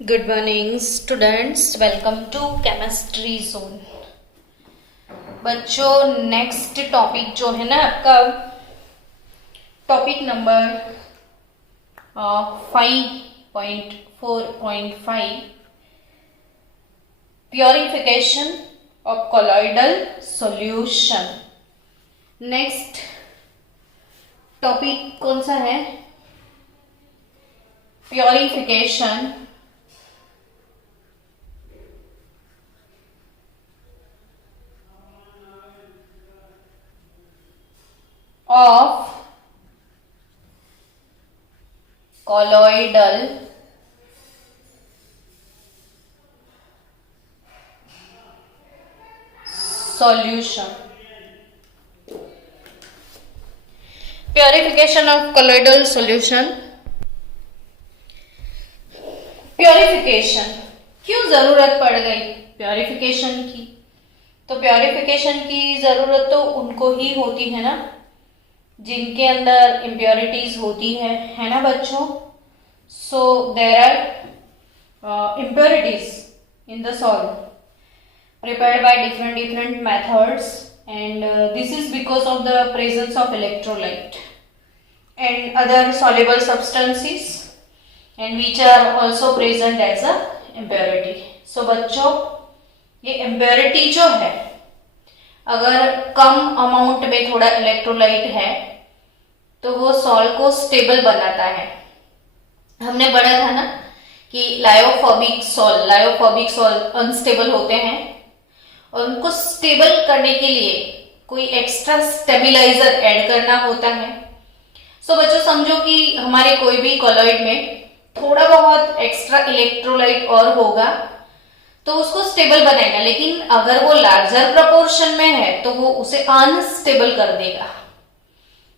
Good morning students, welcome to chemistry zone. बच्चों, next topic जो है ना आपका topic number 5.4.5 purification of colloidal solution. Next topic कौन सा है? Purification of colloidal solution. Purification of colloidal solution. Purification क्यों जरूरत पड़ गई प्योरिफिकेशन की? तो प्योरिफिकेशन की जरूरत तो उनको ही होती है ना जिनके अंदर इम्प्योरिटीज होती है ना बच्चों। So there are impurities in the salt prepared by different methods, and this is because of the presence of electrolyte and other soluble substances, and which are also present as a impurity. So बच्चों, ये impurity जो है अगर कम amount में थोड़ा electrolyte है तो वो सॉल्ट को स्टेबल बनाता है। हमने पढ़ा था ना कि लायोफोबिक सॉल्ट अनस्टेबल होते हैं और उनको स्टेबल करने के लिए कोई एक्स्ट्रा स्टेबिलाईजर ऐड करना होता है। सो बच्चों, समझो कि हमारे कोई भी कॉलॉइड में थोड़ा बहुत एक्स्ट्रा इलेक्ट्रोलाइट और होगा तो उसको स्टेबल बनाएगा, लेकिन अगर वो लार्जर प्रपोर्शन में है तो वो उसे अनस्टेबल कर देगा,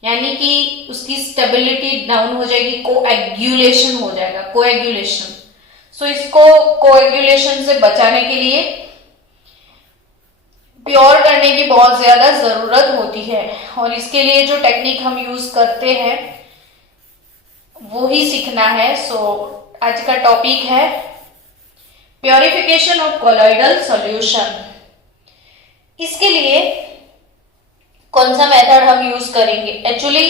यानी कि उसकी स्टेबिलिटी डाउन हो जाएगी, कोएगुलेशन हो जाएगा, कोएगुलेशन। सो इसको कोएगुलेशन से बचाने के लिए प्योर करने की बहुत ज्यादा जरूरत होती है, और इसके लिए जो टेक्निक हम यूज करते हैं वो ही सीखना है। सो आज का टॉपिक है प्योरिफिकेशन ऑफ कोलॉइडल सॉल्यूशन। इसके लिए कौन सा मेथड हम यूज करेंगे? एक्चुअली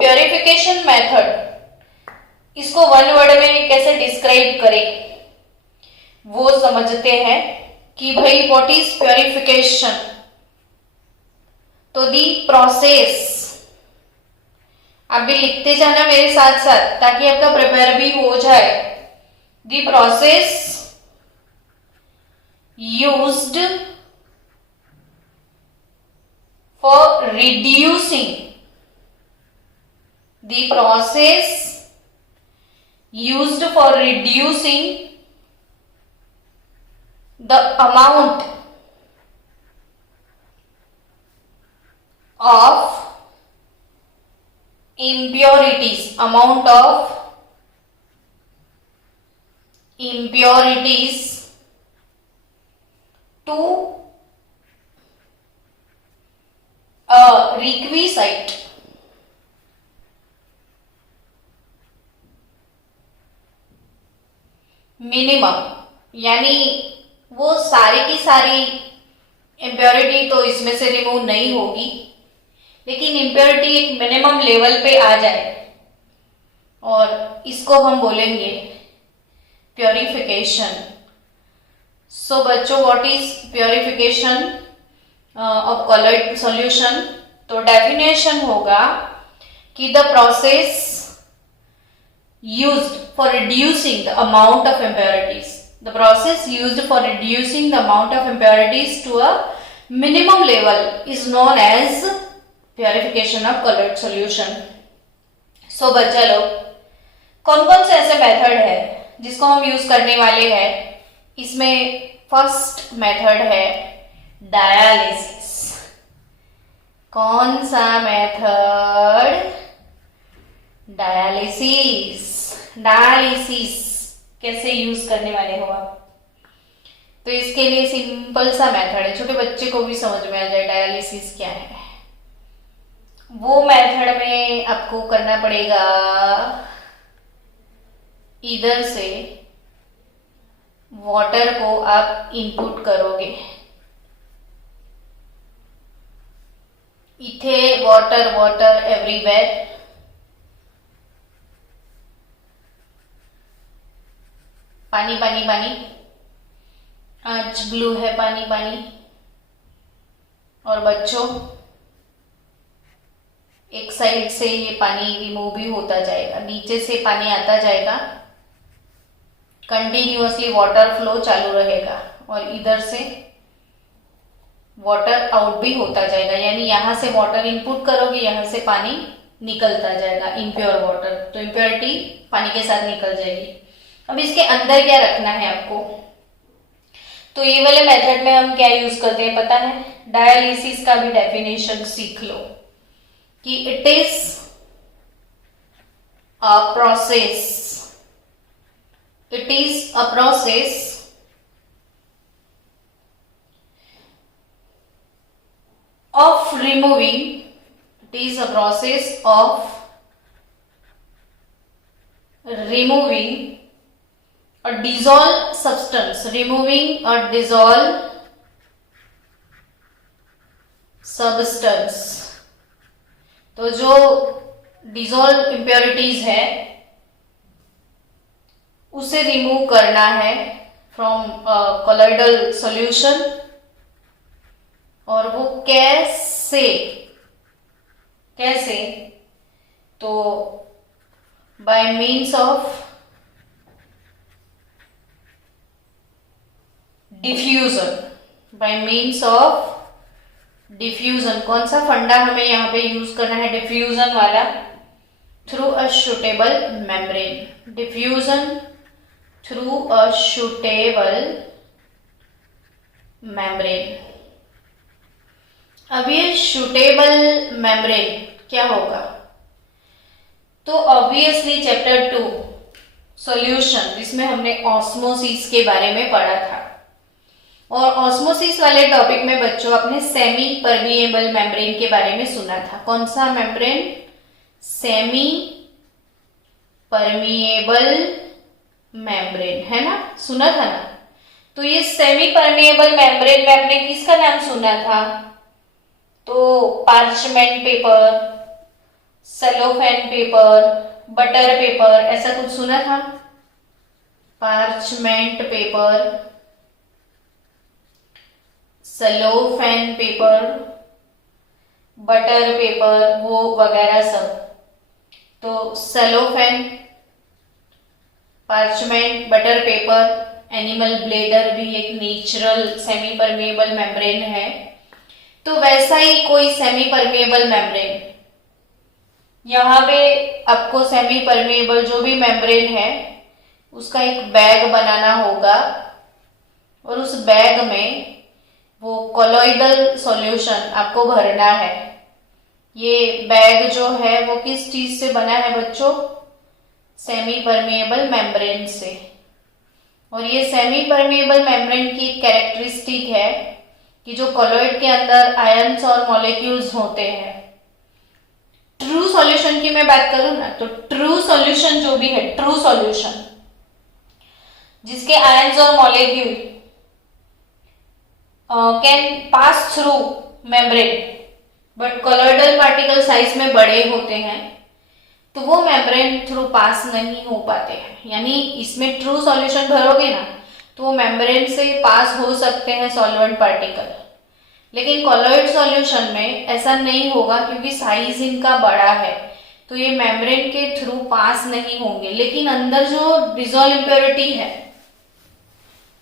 प्योरिफिकेशन मेथड, इसको वन वर्ड में कैसे डिस्क्राइब करें वो समझते हैं कि भाई व्हाट इज प्योरिफिकेशन। तो दी प्रोसेस, आप भी लिखते जाना मेरे साथ साथ ताकि आपका प्रिपेयर भी हो जाए। The process used for reducing, the process used for reducing the amount of impurities, to requisite minimum, यानी वो सारी की सारी इम्प्योरिटी तो इसमें से रिमूव नहीं होगी, लेकिन इम्प्योरिटी एक मिनिमम लेवल पे आ जाए, और इसको हम बोलेंगे प्योरिफिकेशन। सो बच्चों, what is purification of colloid solution? तो डेफिनेशन होगा कि the process used for reducing the amount of impurities, the process used for reducing the amount of impurities to a minimum level is known as purification of colloid solution. So बच्चा लोग, कौन कौन से ऐसे method है जिसको हम use करने वाले हैं? इसमें फर्स्ट मेथड है डायालिसिस। कौन सा मेथड? डायालिसिस। डायालिसिस कैसे यूज करने वाले हो आप? तो इसके लिए सिंपल सा मेथड है, छोटे बच्चे को भी समझ में आ जाए डायालिसिस क्या है। वो मेथड में आपको करना पड़ेगा इधर से वाटर को आप इनपुट करोगे। इथे वाटर वाटर एवरीवेयर। पानी पानी पानी, आज ब्लू है पानी पानी। और बच्चों एक साइड से ये पानी रिमूव भी होता जाएगा, नीचे से पानी आता जाएगा, कंटिन्यूअसली वाटर फ्लो चालू रहेगा और इधर से वाटर आउट भी होता जाएगा। यानी यहां से वाटर इनपुट करोगे, यहां से पानी निकलता जाएगा, इम्प्योर वाटर। तो इम्प्योरिटी पानी के साथ निकल जाएगी। अब इसके अंदर क्या रखना है आपको, तो ये वाले मेथड में हम क्या यूज करते हैं पता है? डायलिसिस का भी डेफिनेशन सीख लो कि it is a process, it is a process of removing, it is a process of removing a dissolved substance, removing a dissolved substance। तो जो dissolved impurities है उसे रिमूव करना है फ्रॉम colloidal solution। और वो कैसे कैसे, तो bye means of diffusion, bye means of diffusion. कौन सा फंडा हमें यहाँ पे यूज करना है? डिफ्यूजन वाला। Through a suitable membrane, diffusion through a suitable membrane. अब ये सुटेबल मेम्ब्रेन क्या होगा, तो ऑब्वियसली चैप्टर 2 सॉल्यूशन जिसमें हमने ऑस्मोसिस के बारे में पढ़ा था, और ऑस्मोसिस वाले टॉपिक में बच्चों अपने सेमी परमिएबल मेम्ब्रेन के बारे में सुना था। कौन सा मेम्ब्रेन? सेमी परमिएबल मेम्ब्रेन, है ना, सुना था ना। तो ये सेमी परमिएबल मेम्ब्रेन में आपने किसका नाम सुना था? तो parchment paper, cellophane paper, butter paper, ऐसा कुछ सुना था? Parchment paper, cellophane paper, butter paper, वो वगैरह सब। तो cellophane, parchment, butter paper, animal bladder भी एक नेचुरल सेमी परमिएबल मेम्ब्रेन है। तो वैसा ही कोई सेमी परमिएबल मेम्ब्रेन, यहाँ पे आपको सेमी परमिएबल जो भी मेम्ब्रेन है उसका एक बैग बनाना होगा, और उस बैग में वो कोलोइडल सॉल्यूशन आपको भरना है। ये बैग जो है वो किस चीज से बना है बच्चों? सेमी परमिएबल मेम्ब्रेन से। और ये सेमी परमिएबल मेम्ब्रेन की कैरेक्टरिस्टिक है कि जो कोलोइड के अंदर आयंस और मॉलिक्यूल्स होते हैं, ट्रू सॉल्यूशन की मैं बात करूं ना, तो ट्रू सॉल्यूशन जो भी है, ट्रू सॉल्यूशन जिसके आयंस और molecule can pass through membrane but colloidal particle size में बड़े होते हैं, तो वो मेम्ब्रेन थ्रू पास नहीं हो पाते हैं। यानी इसमें ट्रू सॉल्यूशन भरोगे ना तो वो मेम्ब्रेन से पास हो सकते हैं सॉल्वेंट पार्टिकल, लेकिन कोलोइड सॉल्यूशन में ऐसा नहीं होगा क्योंकि साइज इनका बड़ा है, तो ये मेम्ब्रेन के थ्रू पास नहीं होंगे। लेकिन अंदर जो डिसॉल्व इम्प्योरिटी है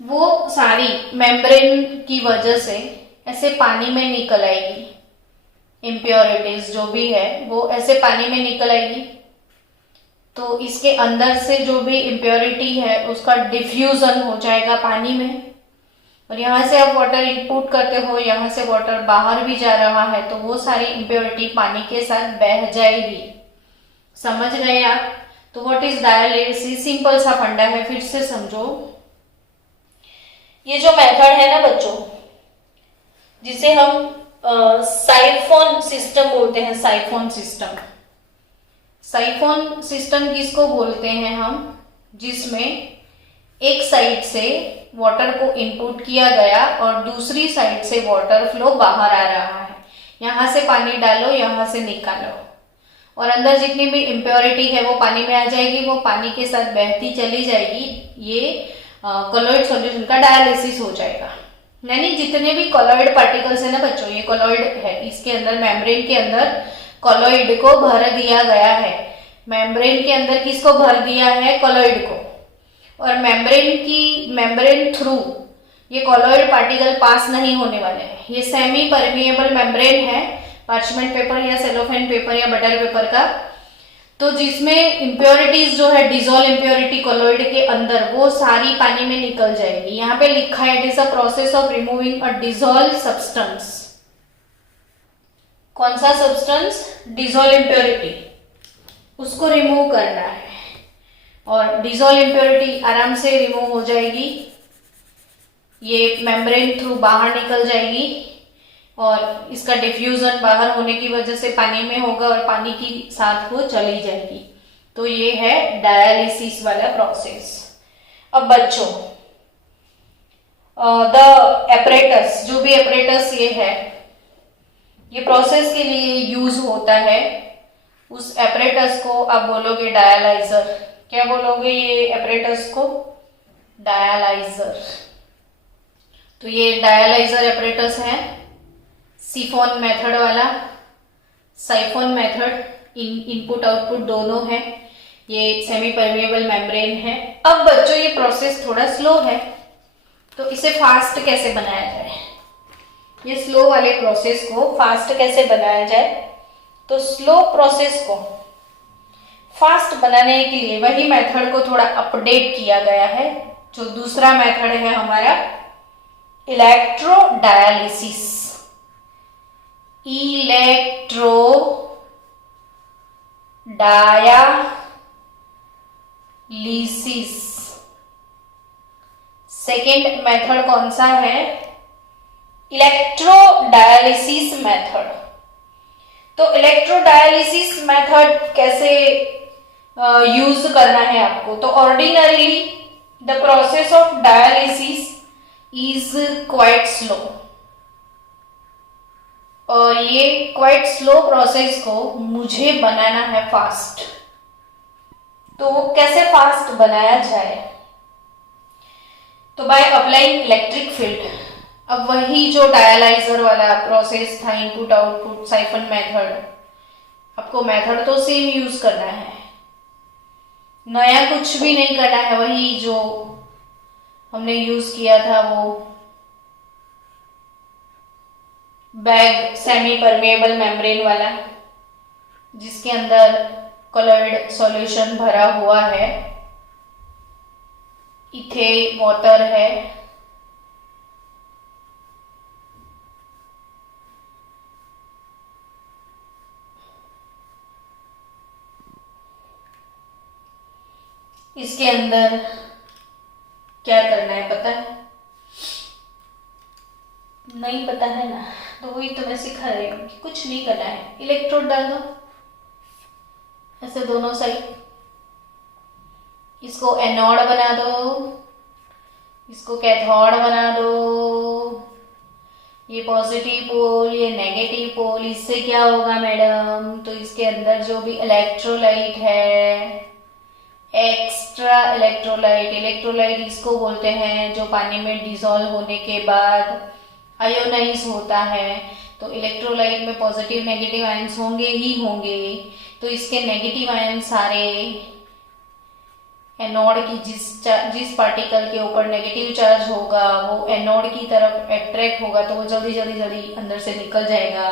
वो सारी मेम्ब्रेन की वजह से ऐसे पानी में निकल आएगी। इम्प्योरिटीज जो भी है वो ऐसे पानी में निकल आएगी, तो इसके अंदर से जो भी इम्प्योरिटी है उसका डिफ्यूजन हो जाएगा पानी में, और यहाँ से आप वाटर इनपुट करते हो, यहाँ से वाटर बाहर भी जा रहा है, तो वो सारी इम्प्योरिटी पानी के साथ बह जाएगी। समझ गए आप? तो व्हाट इज डायलिसिस? सिंपल सा फंडा है, फिर से समझो। ये जो मेथड है ना बच्चों, जिसे हम साइफोन सिस्टम बोलते हैं, साइफोन सिस्टम। साइफोन सिस्टम किसको बोलते हैं हम? जिसमें एक साइड से वाटर को इनपुट किया गया और दूसरी साइड से वाटर फ्लो बाहर आ रहा है। यहाँ से पानी डालो, यहाँ से निकालो, और अंदर जितनी भी इम्प्योरिटी है वो पानी में आ जाएगी, वो पानी के साथ बहती चली जाएगी। ये कोलॉइड सॉल्यूशन का डायलिसिस हो जाएगा। यानी जितने भी कोलॉइड पार्टिकल्स है ना बच्चों, ये कोलॉइड है, इसके अंदर मेम्ब्रेन के अंदर कोलॉइड को भर दिया गया है। मेम्ब्रेन के अंदर किसको भर दिया है? कोलॉइड को। और मेम्ब्रेन थ्रू ये कोलॉइड पार्टिकल पास नहीं होने वाले हैं। ये सेमी परमिएबल मेम्ब्रेन है, पार्चमेंट पेपर या सेलोफेन पेपर या बटर पेपर का, तो जिसमें इम्प्योरिटीज जो है, डिजोल्व इम्प्योरिटी कोलॉइड के अंदर, वो सारी पानी में निकल जाएगी। यहाँ पे लिखा है it is a process of removing a dissolve substance. कौन सा सब्सटेंस? डिजोल्व इम्प्योरिटी, उसको रिमूव करना है। और डिजोल्व इम्प्योरिटी आराम से रिमूव हो जाएगी, ये मेम्ब्रेन थ्रू बाहर निकल जाएगी और इसका डिफ्यूजन बाहर होने की वजह से पानी में होगा और पानी की साथ वो चली जाएगी। तो ये है डायलिसिस वाला प्रोसेस। अब बच्चों, द एपरेटस, जो भी एपरेटस ये है, ये प्रोसेस के लिए यूज होता है। उस एपरेटस को आप बोलोगे डायलाइजर। क्या बोलोगे ये एपरेटस को? डायलाइजर। तो ये डायलाइजर एपरेटस है, सिफोन मेथड वाला, साइफोन मेथड, इनपुट आउटपुट दोनों है। ये सेमी परमिएबल मेम्ब्रेन है। अब बच्चों ये प्रोसेस थोड़ा स्लो है, तो इसे फास्ट कैसे बनाया जाए? ये स्लो वाले प्रोसेस को फास्ट कैसे बनाया जाए? तो स्लो प्रोसेस को फास्ट बनाने के लिए वही मेथड को थोड़ा अपडेट किया गया है। जो दूसरा मेथड है हमारा इलेक्ट्रोडायलिसिस। इलेक्ट्रोडायलिसिस सेकेंड मेथड कौन सा है? Electrodialysis method. तो इलेक्ट्रोडायलिसिस मेथड कैसे यूज करना है आपको? तो ordinarily the process of dialysis is quite slow, और ये क्वाइट स्लो प्रोसेस को मुझे बनाना है फास्ट। तो वो कैसे फास्ट बनाया जाए? तो बाय अप्लाइंग इलेक्ट्रिक फील्ड। अब वही जो डायलाइजर वाला प्रोसेस था, इनपुट आउटपुट साइफन मेथड, आपको मेथड तो सेम यूज करना है, नया कुछ भी नहीं करना है। वही जो हमने यूज किया था वो बैग सेमी परमेएबल मेम्ब्रेन वाला, जिसके अंदर कोलॉइड सॉल्यूशन भरा हुआ है, इथे वाटर है, इसके अंदर क्या करना है पता है? नहीं पता है ना, तो वही तो मैं सिखा रही हूँ कि कुछ नहीं करना है। इलेक्ट्रोड डाल दो ऐसे दोनों साइड, इसको एनोड बना दो, इसको कैथोड बना दो, ये पॉजिटिव पोल, ये नेगेटिव पोल। इससे क्या होगा मैडम? तो इसके अंदर जो भी इलेक्ट्रोलाइट है, एक्स्ट्रा इलेक्ट्रोलाइट, इलेक्ट्रोलाइट इसको बोलते हैं जो पानी में डिसॉल्व होने के बाद आयोनाइज होता है। तो इलेक्ट्रोलाइट में पॉजिटिव नेगेटिव आयंस होंगे ही होंगे। तो इसके नेगेटिव आयन सारे एनोड की जिस पार्टिकल के ऊपर नेगेटिव चार्ज होगा वो एनोड की तरफ अट्रैक्ट होगा, तो वो जल्दी जल्दी जल्दी अंदर से निकल जाएगा।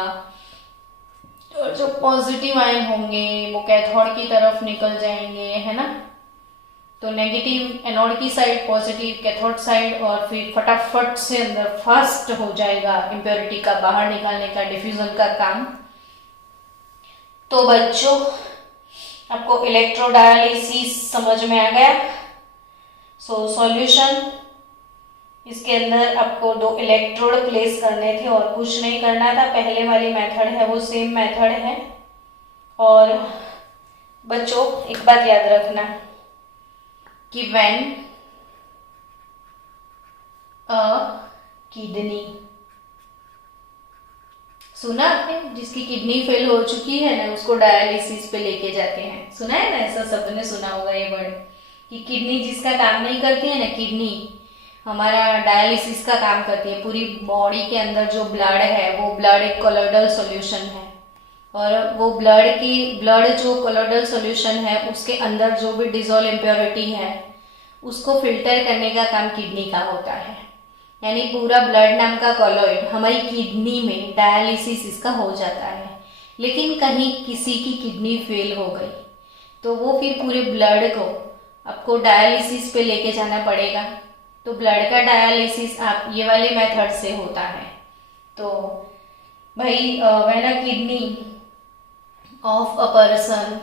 और जो पॉजिटिव आयन होंगे वो कैथोड की तरफ निकल जाएंगे, है ना। तो नेगेटिव एनोड की साइड, पॉजिटिव कैथोड साइड, और फिर फटाफट से अंदर फास्ट हो जाएगा इम्प्योरिटी का बाहर निकालने का, डिफ्यूजन का काम। तो बच्चों आपको इलेक्ट्रोडायलिसिस समझ में आ गया। सॉल्यूशन, इसके अंदर आपको 2 इलेक्ट्रोड प्लेस करने थे और कुछ नहीं करना था। पहले वाली मेथड है वो सेम मेथड है। और बच्चों एक बात याद रखना कि व्हेन अ किडनी। सुना आपने, जिसकी किडनी फेल हो चुकी है ना उसको डायलिसिस पे लेके जाते हैं, सुना है ना, ऐसा सबने सुना होगा ये वर्ड कि किडनी जिसका काम नहीं करती है ना, किडनी हमारा डायलिसिस का काम करती है। पूरी बॉडी के अंदर जो ब्लड है वो ब्लड एक कोलोइडल सॉल्यूशन है, और वो ब्लड जो कोलोइडल सॉल्यूशन है उसके अंदर जो भी डिजोल्व इम्प्योरिटी है उसको फिल्टर करने का काम किडनी का होता है। यानी पूरा ब्लड नाम का कॉलोइड हमारी किडनी में डायलिसिस इसका हो जाता है। लेकिन कहीं किसी की किडनी फेल हो गई तो वो फिर पूरे ब्लड को आपको डायलिसिस पे लेके जाना पड़ेगा। तो ब्लड का डायलिसिस आप ये वाले मेथड से होता है। तो भाई when a kidney of a person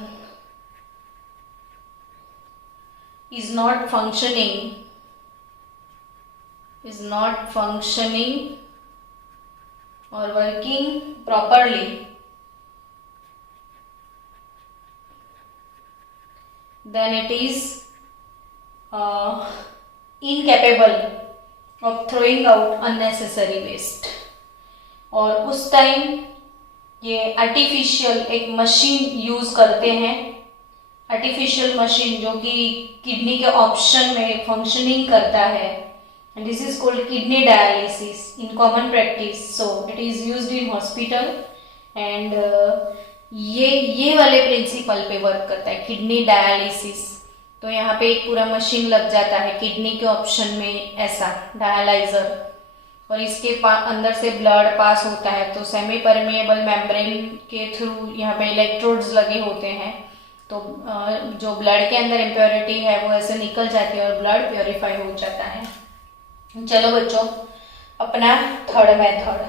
is not functioning or working properly, then it is incapable of throwing out unnecessary waste। और उस टाइम ये आर्टिफिशियल एक मशीन यूज करते हैं, आर्टिफिशियल मशीन जो कि किडनी के ऑप्शन में फंक्शनिंग करता है, and this is called kidney dialysis in common practice, so it is used in hospital and ये वाले प्रिंसिपल पे वर्क करता है किडनी डायलिसिस। तो यहाँ पे एक पूरा मशीन लग जाता है किडनी के ऑप्शन में, ऐसा डायलाइजर, और इसके अंदर से ब्लड पास होता है तो सेमी परमिएबल मेम्ब्रेन के थ्रू यहाँ पे इलेक्ट्रोड्स लगे होते हैं। तो जो ब्लड के अंदर इम्प्योरिटी है वो ऐसे निकल जाती है और ब्लड प्योरीफाई हो जाता है। चलो बच्चों, अपना थर्ड मेथड,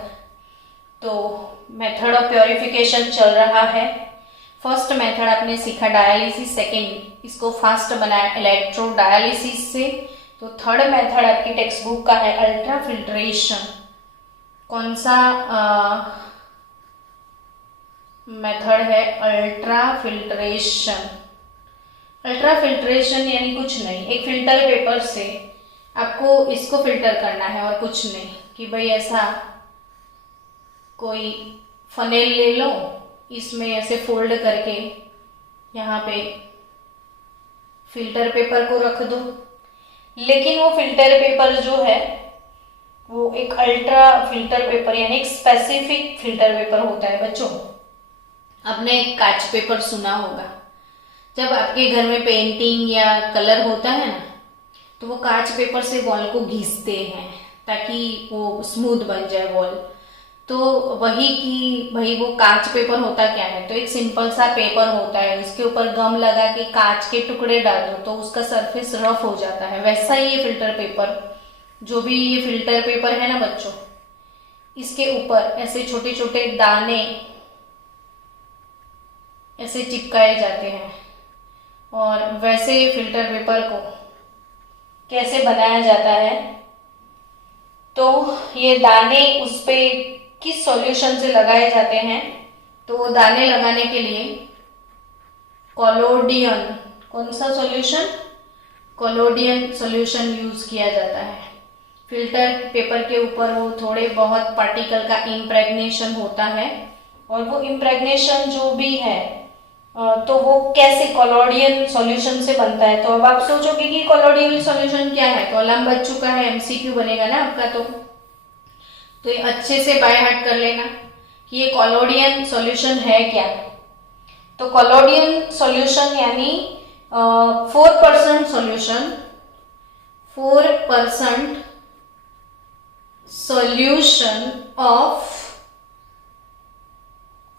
तो मेथड ऑफ प्योरिफिकेशन चल रहा है। फर्स्ट मेथड आपने सीखा डायलिसिस, सेकेंड इसको फास्ट बनाया इलेक्ट्रो डायलिसिस से। तो थर्ड मेथड आपकी टेक्स्ट बुक का है अल्ट्रा फिल्ट्रेशन। कौन सा मेथड है? Ultra filtration. अल्ट्रा फिल्ट्रेशन यानी कुछ नहीं, एक फिल्टर पेपर से आपको इसको फिल्टर करना है और कुछ नहीं, कि भाई ऐसा कोई फनेल ले लो, इसमें ऐसे फोल्ड करके यहाँ पे फिल्टर पेपर को रख दो। लेकिन वो फिल्टर पेपर जो है वो एक अल्ट्रा फिल्टर पेपर यानी एक स्पेसिफिक फिल्टर पेपर होता है। बच्चों आपने कांच पेपर सुना होगा, जब आपके घर में पेंटिंग या कलर होता है ना तो वो कांच पेपर से वॉल को घिसते हैं ताकि वो स्मूथ बन जाए वॉल। तो वही कि भाई वो कांच पेपर होता क्या है, तो एक सिंपल सा पेपर होता है, उसके ऊपर गम लगा के कांच के टुकड़े डाल दो तो उसका सरफेस रफ हो जाता है। वैसा ही ये फिल्टर पेपर, जो भी ये फिल्टर पेपर है ना बच्चों, इसके ऊपर ऐसे छोटे छोटे दाने ऐसे चिपकाए जाते हैं। और वैसे फिल्टर पेपर को कैसे बनाया जाता है, तो ये दाने उस पे किस सॉल्यूशन से लगाए जाते हैं, तो वो दाने लगाने के लिए कोलोडियन, कौन सा सॉल्यूशन? कोलोडियन सॉल्यूशन यूज किया जाता है। फिल्टर पेपर के ऊपर वो थोड़े बहुत पार्टिकल का इम्प्रेग्नेशन होता है, और वो इम्प्रेग्नेशन जो भी है तो वो कैसे कोलोडियन सॉल्यूशन से बनता है। तो अब आप सोचोगे कि कोलोडियन सॉल्यूशन क्या है, तो अलार्म बज चुका है, एमसीक्यू बनेगा ना आपका। तो ये अच्छे से बाय हार्ट कर लेना कि ये कोलोडियन सॉल्यूशन है क्या। तो कोलोडियन सॉल्यूशन यानी 4% solution, 4% solution of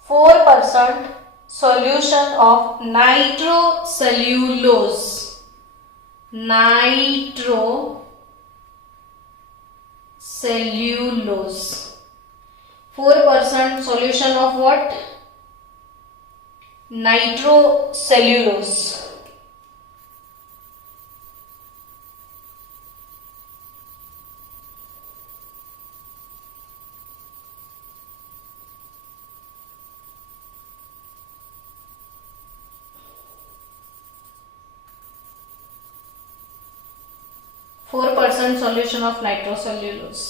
4% solution of nitrocellulose, nitrocellulose, 4% solution of what? Nitrocellulose। 4% solution of nitrocellulose.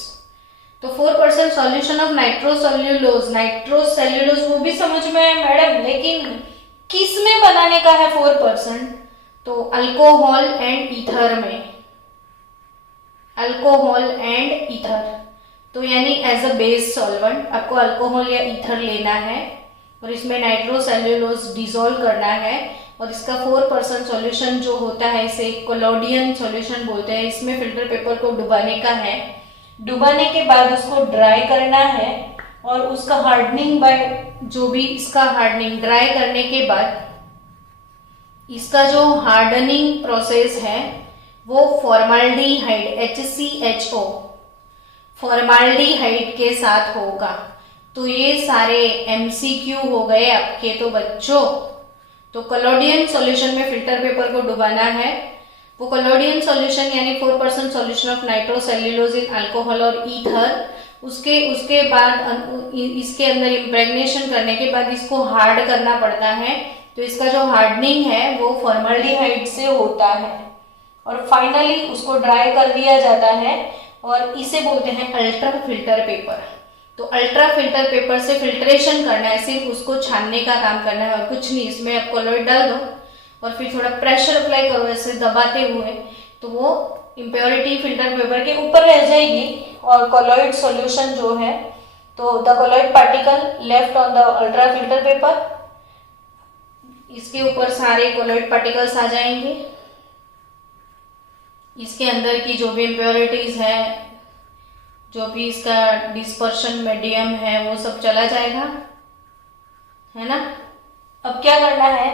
तो 4% सॉल्यूशन ऑफ नाइट्रोसेल्यूलोज, नाइट्रोसेल्यूलोज वो भी समझ में है मैडम, लेकिन किस में बनाने का है 4%? तो अल्कोहल एंड ईथर में, अल्कोहल एंड ईथर। तो यानी एज अ बेस सॉल्वेंट आपको अल्कोहल या ईथर लेना है और इसमें नाइट्रोसेल्यूलोज डिसॉल्व करना है और इसका 4% सॉल्यूशन जो होता है इसे कोलोडियन सॉल्यूशन बोलते हैं। इसमें फिल्टर पेपर को डुबाने का है, डुबाने के बाद उसको ड्राई करना है और उसका हार्डनिंग बाय जो भी इसका हार्डनिंग ड्राई करने के बाद इसका जो हार्डनिंग प्रोसेस है वो फॉर्माल्डिहाइड HCHO फॉर्माल्डिहाइड के साथ होगा। तो ये सारे MCQ हो गए आपके तो बच्चों। तो कोलोडियन सॉल्यूशन में फिल्टर पेपर को डुबाना है, वो कोलोडियन सॉल्यूशन यानी 4% solution of nitrocellulose in alcohol और ईथर, उसके बाद इसके अंदर इम्प्रेग्नेशन करने के बाद इसको हार्ड करना पड़ता है। तो इसका जो हार्डनिंग है वो फॉर्माल्डिहाइड से होता है और फाइनली उसको ड्राई कर दिया जाता है और इसे बोलते हैं अल्ट्रा फिल्टर पेपर। तो अल्ट्रा फिल्टर पेपर से फिल्ट्रेशन करना है, सिर्फ उसको छानने का काम करना है और कुछ नहीं। इसमें आप कोलोइड डाल दो और फिर थोड़ा प्रेशर अप्लाई करो ऐसे दबाते हुए, तो वो इम्प्योरिटी फिल्टर पेपर के ऊपर रह जाएगी और कोलोइड सॉल्यूशन जो है, तो the colloid particle left on the ultra filter paper, इसके ऊपर सारे कोलोइड पार्टिकल्स आ जाएंगे। इसके अंदर की जो भी इम्प्योरिटीज है, जो भी इसका डिस्पर्शन मीडियम है वो सब चला जाएगा, है ना। अब क्या करना है,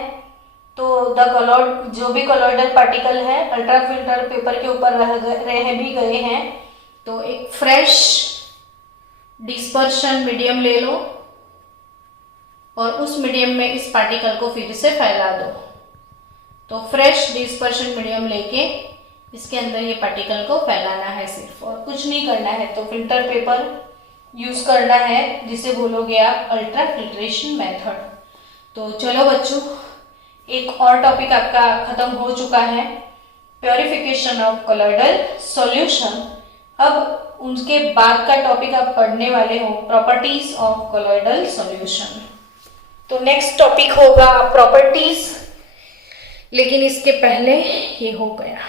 तो द कोलोइड जो भी कोलोइडल पार्टिकल है अल्ट्रा फिल्टर पेपर के ऊपर रह भी गए हैं, तो एक फ्रेश डिस्पर्शन मीडियम ले लो और उस मीडियम में इस पार्टिकल को फिर से फैला दो। तो फ्रेश डिस्पर्शन मीडियम लेके इसके अंदर ये पार्टिकल को फैलाना है सिर्फ, और कुछ नहीं करना है। तो फिल्टर पेपर यूज करना है जिसे बोलोगे आप अल्ट्रा फिल्ट्रेशन मेथड। तो चलो बच्चों, एक और टॉपिक आपका खत्म हो चुका है, प्योरिफिकेशन ऑफ कोलोइडल सॉल्यूशन। अब उनके बाद का टॉपिक आप पढ़ने वाले हो प्रॉपर्टीज ऑफ कोलोइडल सॉल्यूशन। तो नेक्स्ट टॉपिक होगा प्रॉपर्टीज, लेकिन इसके पहले ये हो गया।